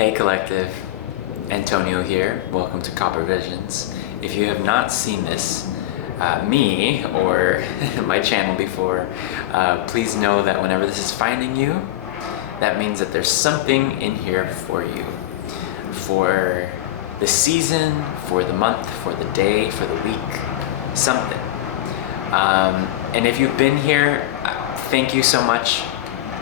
Hey Collective, Antonio here. Welcome to Copper Visions. If you have not seen this, me or my channel before, please know that whenever this is finding you, that means that there's something in here for you. For the season, for the month, for the day, for the week, something. And if you've been here, thank you so much.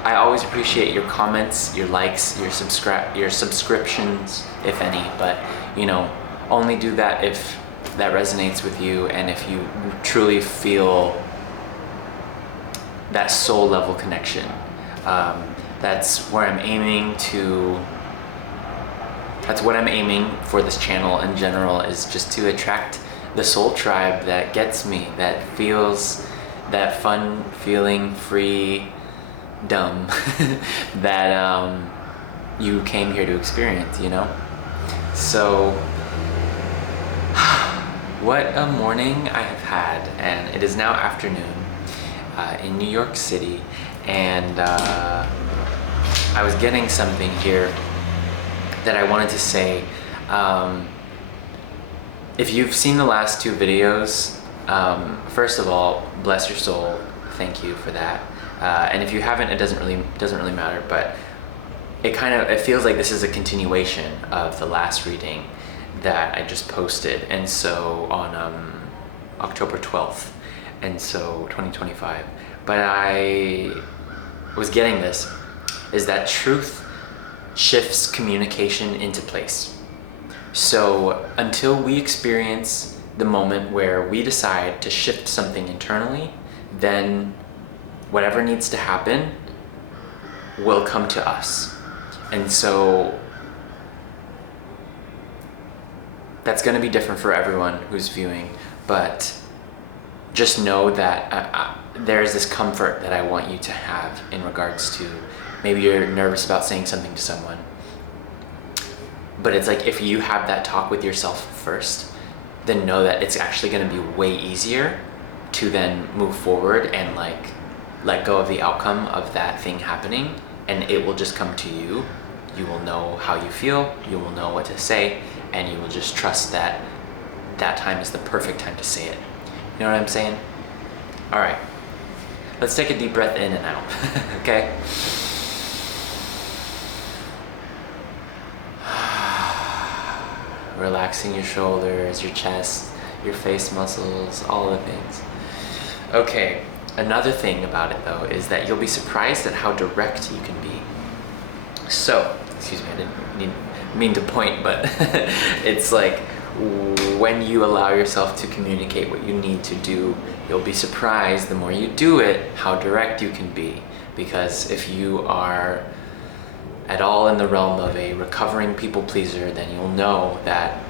I always appreciate your comments, your likes, your subscriptions, if any, but only do that if that resonates with you and if you truly feel that soul level connection. That's where I'm aiming to, that's what I'm aiming for this channel in general, is just to attract the soul tribe that gets me, that feels that fun feeling, free, dumb that you came here to experience, So what a morning I have had, and it is now afternoon in New York City, and I was getting something here that I wanted to say. If you've seen the last two videos, first of all, bless your soul, thank you for that. And if you haven't, it doesn't really matter, but it feels like this is a continuation of the last reading that I just posted, and so on October 12th, and so 2025. But I was getting this, is that truth shifts communication into place. So until we experience the moment where we decide to shift something internally, then whatever needs to happen will come to us. And so that's going to be different for everyone who's viewing, but just know that there's this comfort that I want you to have in regards to, maybe you're nervous about saying something to someone, but it's like, if you have that talk with yourself first, then know that it's actually going to be way easier to then move forward and let go of the outcome of that thing happening, and it will just come to you. You will know how you feel, you will know what to say, and you will just trust that that time is the perfect time to say it. You know what I'm saying? All right, let's take a deep breath in and out, okay? Relaxing your shoulders, your chest, your face muscles, all the things. Okay. Another thing about it though is that you'll be surprised at how direct you can be. So, excuse me, I didn't mean to point, but it's like when you allow yourself to communicate what you need to do, you'll be surprised the more you do it how direct you can be. Because if you are at all in the realm of a recovering people pleaser, then you'll know that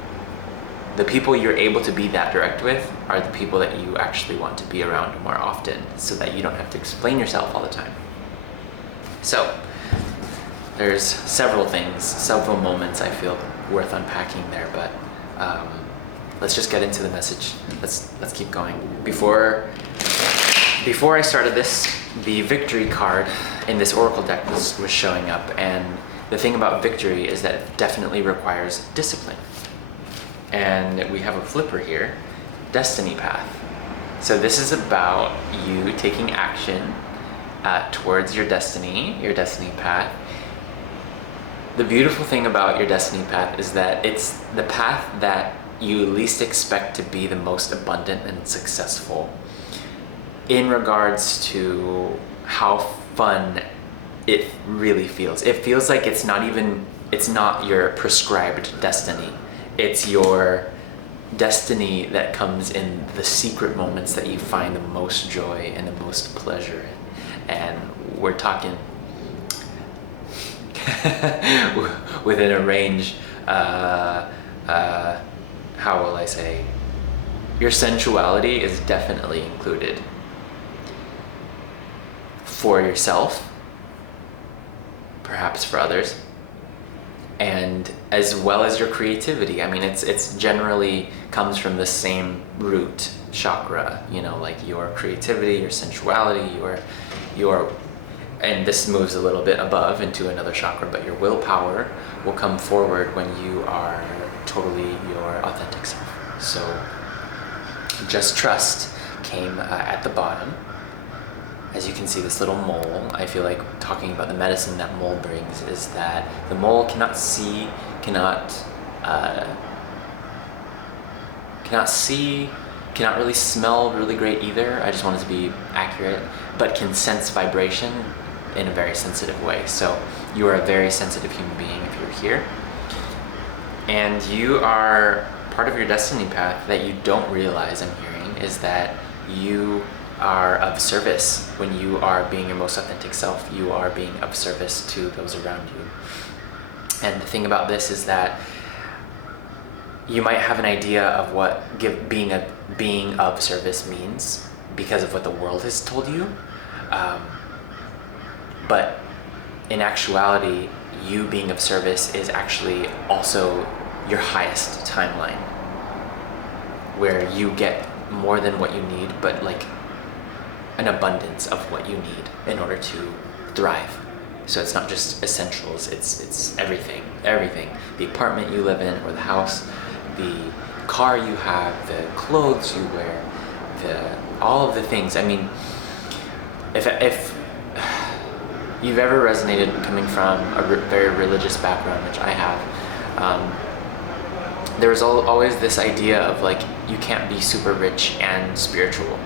the people you're able to be that direct with are the people that you actually want to be around more often, so that you don't have to explain yourself all the time. So there's several things, several moments I feel worth unpacking there, but let's just get into the message. Let's keep going. Before I started this, the victory card in this oracle deck was showing up, and the thing about victory is that it definitely requires discipline. And we have a flipper here, destiny path. So this is about you taking action towards your destiny path. The beautiful thing about your destiny path is that it's the path that you least expect to be the most abundant and successful, in regards to how fun it really feels. It feels like it's not your prescribed destiny. It's your destiny that comes in the secret moments that you find the most joy and the most pleasure in. And we're talking within a range, how will I say, your sensuality is definitely included for yourself, perhaps for others, and as well as your creativity. I mean, it's generally comes from the same root chakra, like your creativity, your sensuality, your and this moves a little bit above into another chakra, but your willpower will come forward when you are totally your authentic self. So just trust came at the bottom. As you can see, this little mole, I feel like talking about the medicine that mole brings is that the mole cannot see, cannot really smell really great either. I just want it to be accurate, but can sense vibration in a very sensitive way. So you are a very sensitive human being if you're here. And you are part of your destiny path that you don't realize, I'm hearing, is that you are of service. When you are being your most authentic self, you are being of service to those around you. And the thing about this is that you might have an idea of what being of service means because of what the world has told you, but in actuality, you being of service is actually also your highest timeline, where you get more than what you need, but like an abundance of what you need in order to thrive. So it's not just essentials, it's everything. The apartment you live in, or the house, the car you have, the clothes you wear, all of the things. I mean, if you've ever resonated coming from a very religious background, which I have, there's always this idea of like, you can't be super rich and spiritual.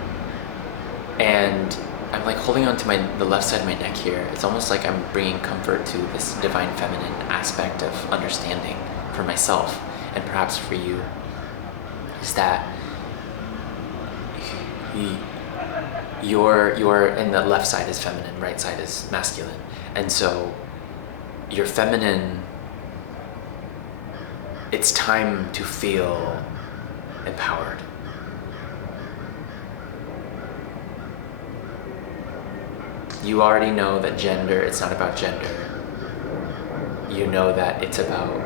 And I'm like holding on to the left side of my neck here. It's almost like I'm bringing comfort to this divine feminine aspect of understanding for myself, and perhaps for you, is that you're and the left side is feminine, right side is masculine. And so your feminine, it's time to feel empowered. You already know that gender, it's not about gender. You know that it's about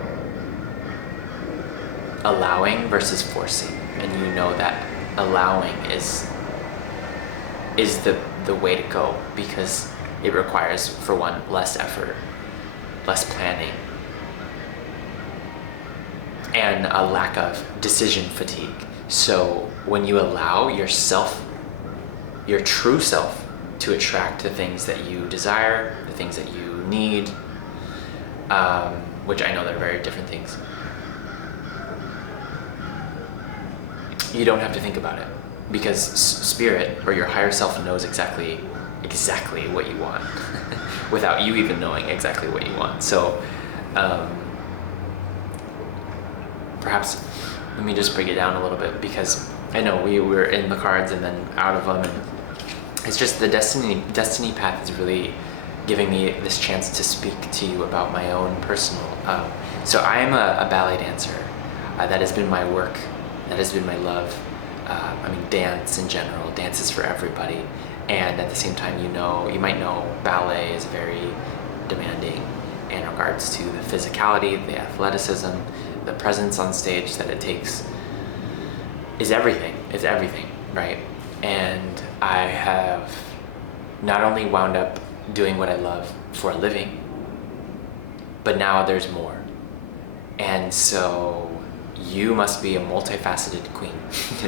allowing versus forcing. And you know that allowing is the way to go, because it requires, for one, less effort, less planning, and a lack of decision fatigue. So when you allow yourself, your true self, to attract the things that you desire, the things that you need, which I know they're very different things, you don't have to think about it, because spirit, or your higher self, knows exactly what you want without you even knowing exactly what you want. So perhaps let me just break it down a little bit, because I know we were in the cards and then out of them, and it's just the destiny path is really giving me this chance to speak to you about my own personal. So I am a ballet dancer. That has been my work. That has been my love. I mean, dance in general. Dance is for everybody. And at the same time, you might know ballet is very demanding in regards to the physicality, the athleticism, the presence on stage that it takes is everything. It's everything, right? And I have not only wound up doing what I love for a living, but now there's more. And so you must be a multifaceted queen,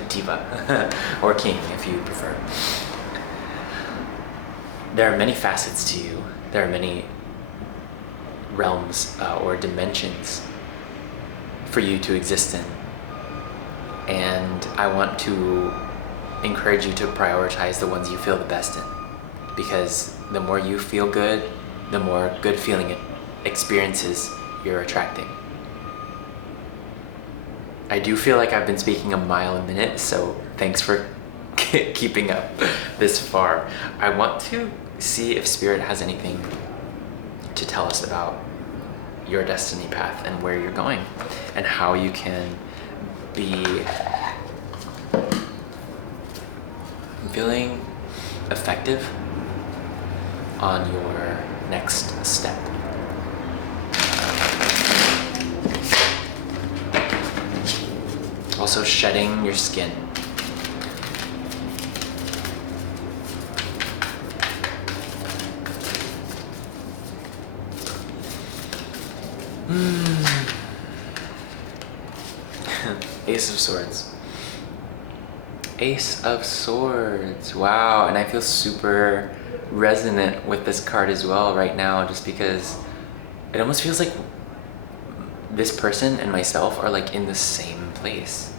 diva, or king if you prefer. There are many facets to you. There are many realms or dimensions for you to exist in. And I want to encourage you to prioritize the ones you feel the best in, because the more you feel good, the more good feeling experiences you're attracting. I do feel like I've been speaking a mile a minute, so thanks for keeping up this far. I want to see if Spirit has anything to tell us about your destiny path and where you're going, and how you can be feeling effective on your next step. Also, shedding your skin. Ace of Swords. Ace of Swords. Wow, and I feel super resonant with this card as well right now, just because it almost feels like this person and myself are like in the same place.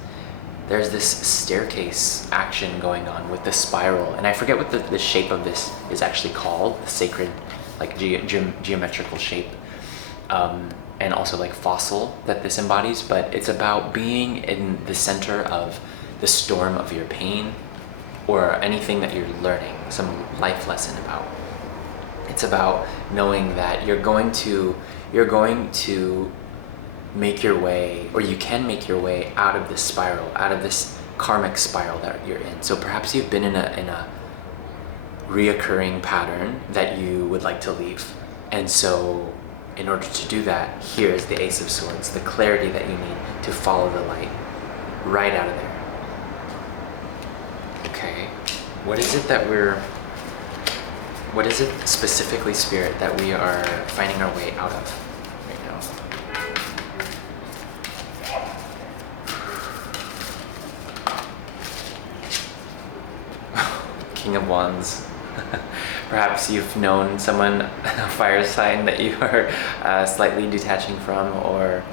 There's this staircase action going on with the spiral, and I forget what the shape of this is actually called, the sacred like geometrical shape, and also like fossil that this embodies, but it's about being in the center of the storm of your pain or anything that you're learning, some life lesson about. It's about knowing that you're going to make your way, or you can make your way out of this spiral, out of this karmic spiral that you're in. So perhaps you've been in a reoccurring pattern that you would like to leave. And so in order to do that, here's the Ace of Swords, the clarity that you need to follow the light right out of there. Okay, what is it specifically, Spirit, that we are finding our way out of right now? King of Wands. Perhaps you've known someone, a fire sign, that you are slightly detaching from or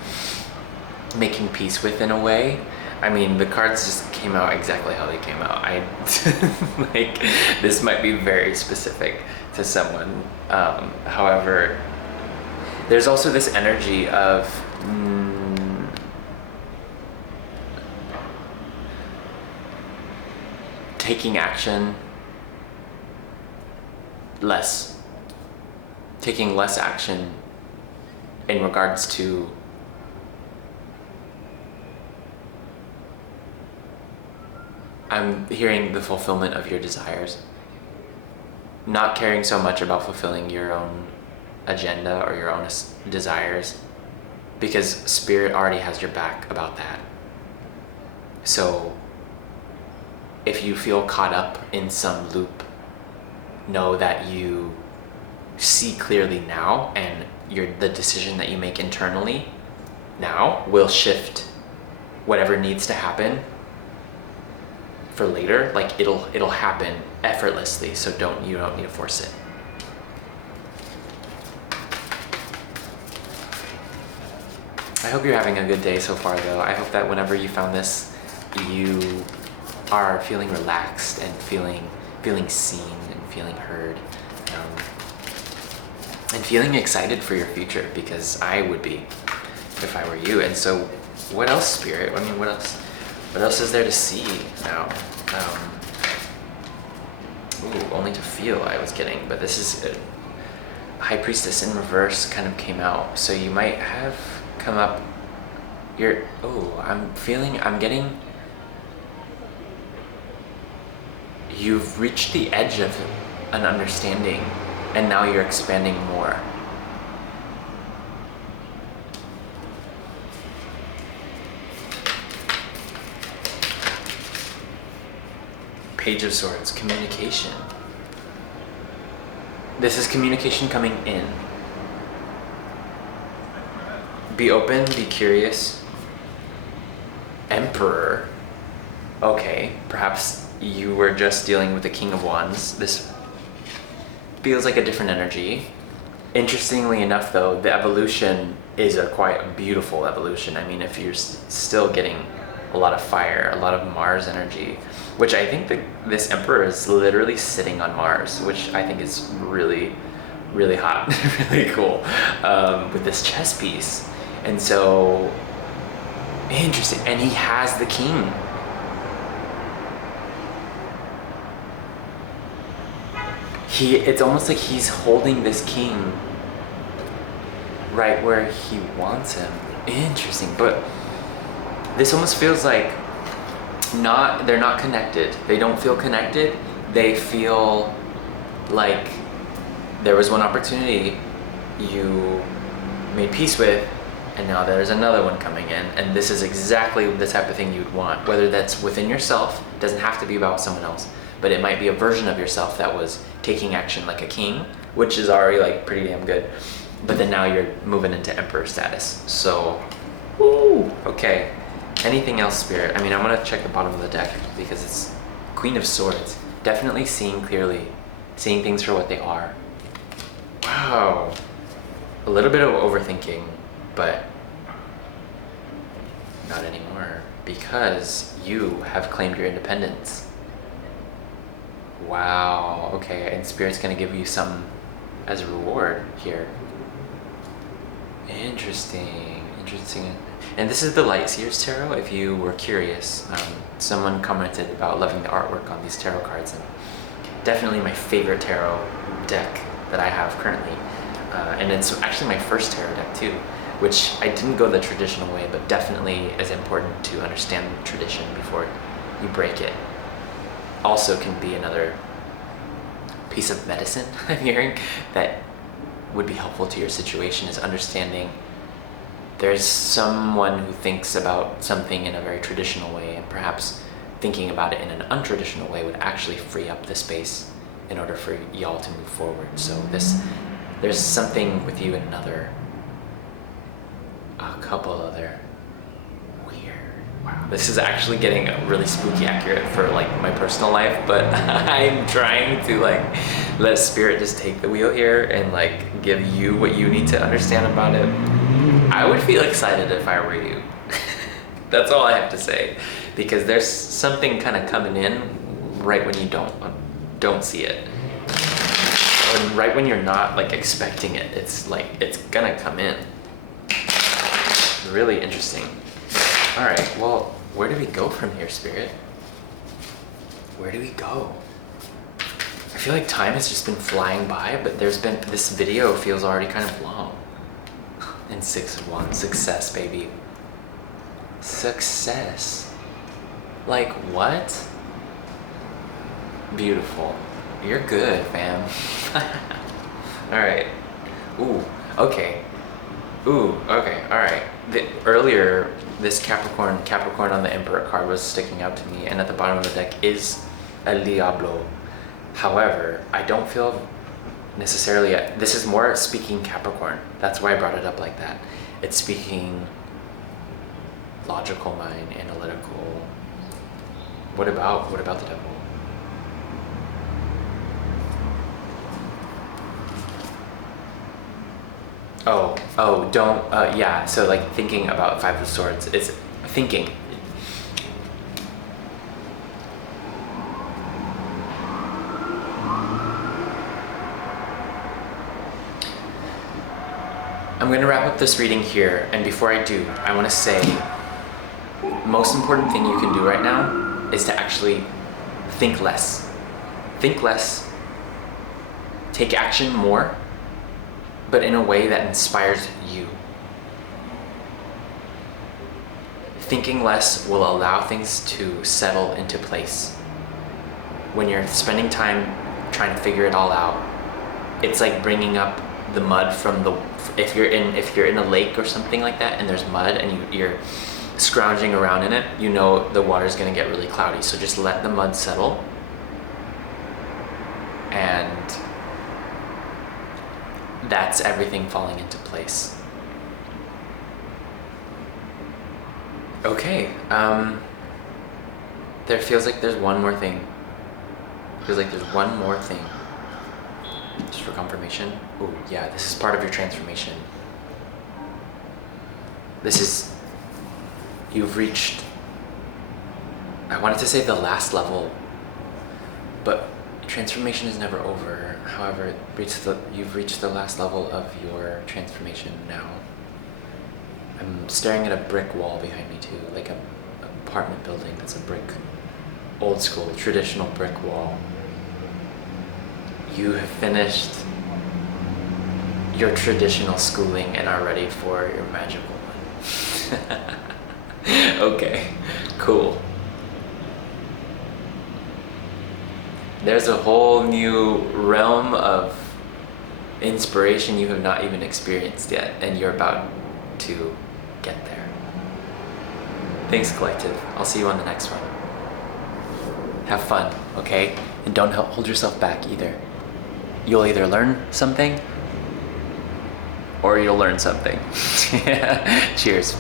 making peace with in a way. I mean, the cards just came out exactly how they came out. Like, this might be very specific to someone. However, there's also this energy of taking action less, taking less action in regards to I'm hearing the fulfillment of your desires, not caring so much about fulfilling your own agenda or your own desires, because Spirit already has your back about that. So if you feel caught up in some loop, know that you see clearly now, and the decision that you make internally now will shift whatever needs to happen for later. Like, it'll happen effortlessly, so you don't need to force it. I hope you're having a good day so far, though. I hope that whenever you found this, you are feeling relaxed and feeling seen and feeling heard, and feeling excited for your future, because I would be if I were you. And so what else, Spirit? I mean, what else is there to see now? Only to feel, I was getting, but this is a High Priestess in reverse kind of came out. So you might have come up, I'm getting, you've reached the edge of an understanding, and now you're expanding more. Page of Swords, communication. This is communication coming in. Be open, be curious. Emperor. Okay, perhaps you were just dealing with the King of Wands. This feels like a different energy. Interestingly enough, though, the evolution is a quite beautiful evolution. I mean, if you're still getting a lot of fire, a lot of Mars energy, which I think this Emperor is literally sitting on Mars, which I think is really, really hot, really cool, with this chess piece. And so, interesting. And he has the king. It's almost like he's holding this king right where he wants him. Interesting, but this almost feels like they're not connected. They don't feel connected. They feel like there was one opportunity you made peace with, and now there's another one coming in, and this is exactly the type of thing you'd want, whether that's within yourself. It doesn't have to be about someone else, but it might be a version of yourself that was taking action like a king, which is already like pretty damn good, but then now you're moving into Emperor status. So, woo, okay. Anything else, Spirit? I mean, I'm gonna check the bottom of the deck because it's Queen of Swords. Definitely seeing clearly, seeing things for what they are. Wow. A little bit of overthinking, but not anymore, because you have claimed your independence. Wow, okay, and Spirit's gonna give you some as a reward here. Interesting. And this is the Lightseers Tarot, if you were curious. Someone commented about loving the artwork on these tarot cards, and definitely my favorite tarot deck that I have currently. And it's actually my first tarot deck too, which I didn't go the traditional way, but definitely is important to understand the tradition before you break it. Also can be another piece of medicine I'm hearing that would be helpful to your situation, is understanding there's someone who thinks about something in a very traditional way, and perhaps thinking about it in an untraditional way would actually free up the space in order for y'all to move forward. So there's something with you and a couple other weird. Wow, this is actually getting really spooky accurate for like my personal life, but I'm trying to like let Spirit just take the wheel here and like give you what you need to understand about it. I would feel excited if I were you. That's all I have to say, because there's something kind of coming in right when you don't see it, or right when you're not like expecting it. It's like it's gonna come in. Really interesting. All right, well, where do we go from here, Spirit? Where do we go? I feel like time has just been flying by, but this video feels already kind of long. And 6 of Wands, success, baby. Success. Like what? Beautiful. You're good, fam. All right. Ooh, okay. All right. Earlier, this Capricorn on the Emperor card was sticking out to me, and at the bottom of the deck is El Diablo. However, I don't feel necessarily, this is more speaking Capricorn. That's why I brought it up like that. It's speaking logical mind, analytical. What about the devil? Yeah, so like thinking about Five of Swords, it's thinking. I'm going to wrap up this reading here, and before I do, I want to say most important thing you can do right now is to actually think less. Think less, take action more, but in a way that inspires you. Thinking less will allow things to settle into place. When you're spending time trying to figure it all out, it's like bringing up the mud from if you're in a lake or something like that, and there's mud and you're scrounging around in it, you know the water's gonna get really cloudy. So just let the mud settle, and that's everything falling into place. Okay, there feels like there's one more thing. Just for confirmation. Oh yeah, this is part of your transformation. You've reached, I wanted to say the last level, but transformation is never over. However, you've reached the last level of your transformation now. I'm staring at a brick wall behind me too, like an apartment building that's a brick, old school, traditional brick wall. You have finished your traditional schooling and are ready for your magical one. Okay, cool. There's a whole new realm of inspiration you have not even experienced yet, and you're about to get there. Thanks, Collective. I'll see you on the next one. Have fun, okay? And don't hold yourself back either. You'll either learn something or you'll learn something. Cheers.